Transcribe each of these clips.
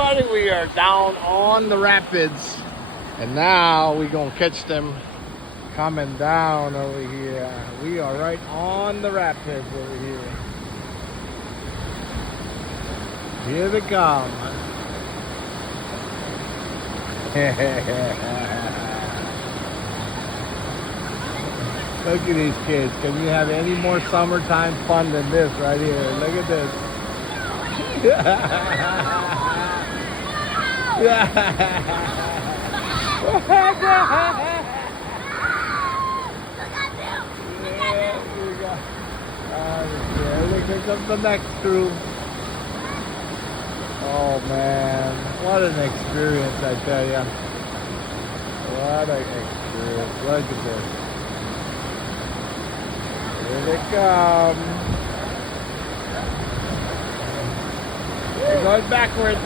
everybody, we are down on the rapids, and now we're gonna catch them coming down over here. We are right on the rapids over here. Here they come. Look at these kids. Can you have any more summertime fun than this right here? Look at this. Yeah, here comes the next crew. Oh man, what an experience, I tell you. What an experience. Look at this. Here they come. They're going backwards.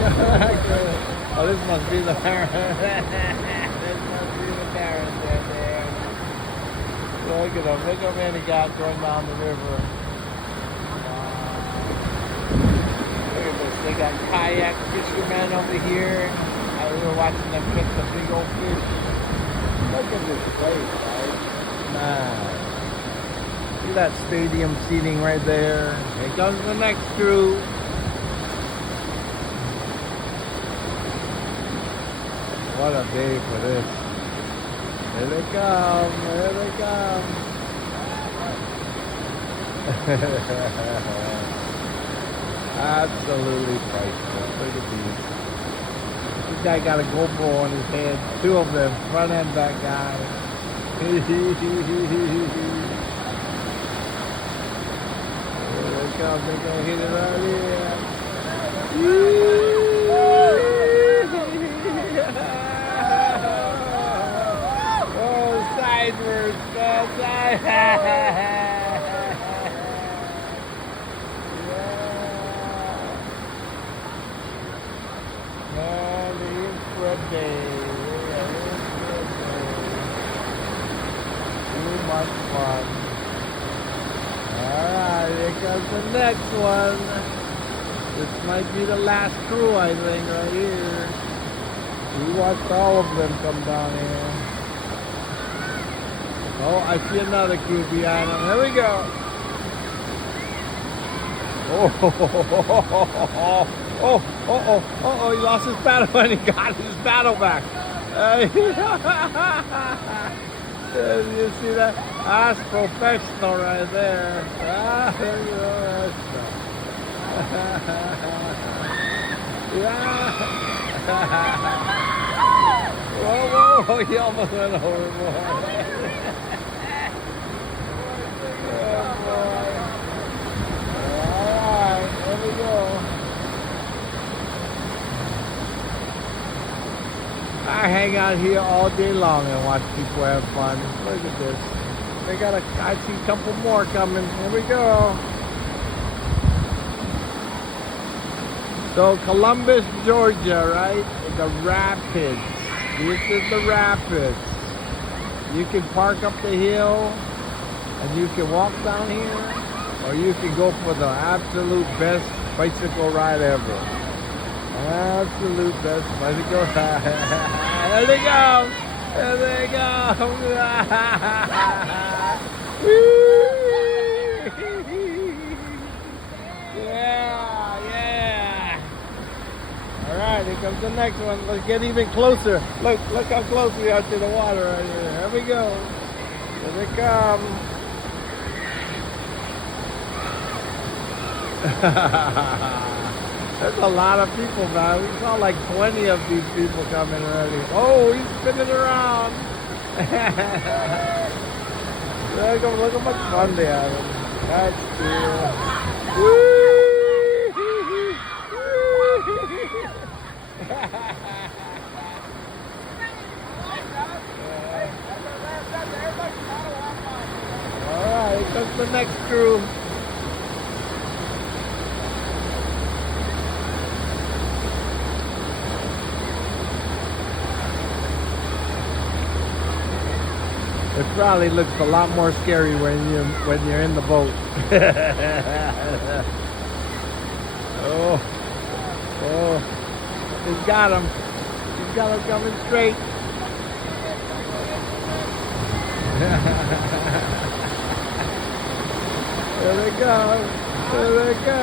Oh, this must be the parent. This must be the parent there. Look at them. Look how many got going down the river. Look at this. They got kayak fishermen over here. We were watching them catch the big old fish. Look at this place, guys. Man. See that stadium seating right there? Here comes the next crew. What a day for this. Here they come. Here they come. Absolutely priceless. Look at these. This guy got a GoPro on his head. Two of them, front and back guy. Here they come. They're going to hit it right here. Oh, sideways. Too much fun. Alright, here comes the next one. This might be the last crew, I think, right here. We watched all of them come down here. Oh, I see another crew behind them. Here we go. Oh, he lost his paddle and he got his paddle back. You see that? That's professional right there. Yeah. Whoa, he almost went overboard. Alright, here we go. I hang out here all day long and watch people have fun. Look at this. I see a couple more coming. Here we go. So Columbus, Georgia, right? The rapids. This is the rapids. You can park up the hill and you can walk down here, or you can go for the absolute best bicycle ride ever. Absolute best bicycle ride. There they go. There they go. Yeah. All right, here comes the next one. Let's get even closer. Look how close we are to the water right here. Here we go. Here they come. There's a lot of people, man. We saw like 20 of these people coming already. Oh, he's spinning around. Look how much fun they have. That's cool. Alright, here comes the next crew. It probably looks a lot more scary when you're in the boat. Oh. got him. He's got him coming straight. There they go. There they go.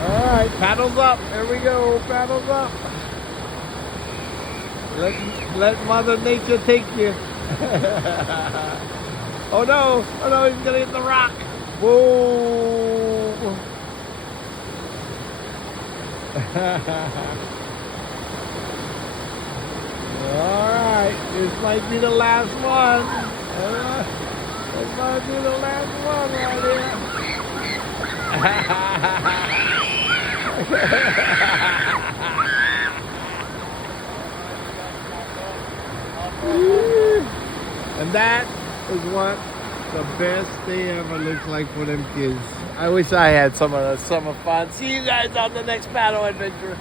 All right, paddles up. There we go. Paddles up. Let Mother Nature take you. Oh no! Oh no! He's gonna hit the rock. Whoa! All right, this might be the last one. This might be the last one right here. And that is what the best day ever looks like for them kids. I wish I had some of the summer fun. See you guys on the next paddle adventure.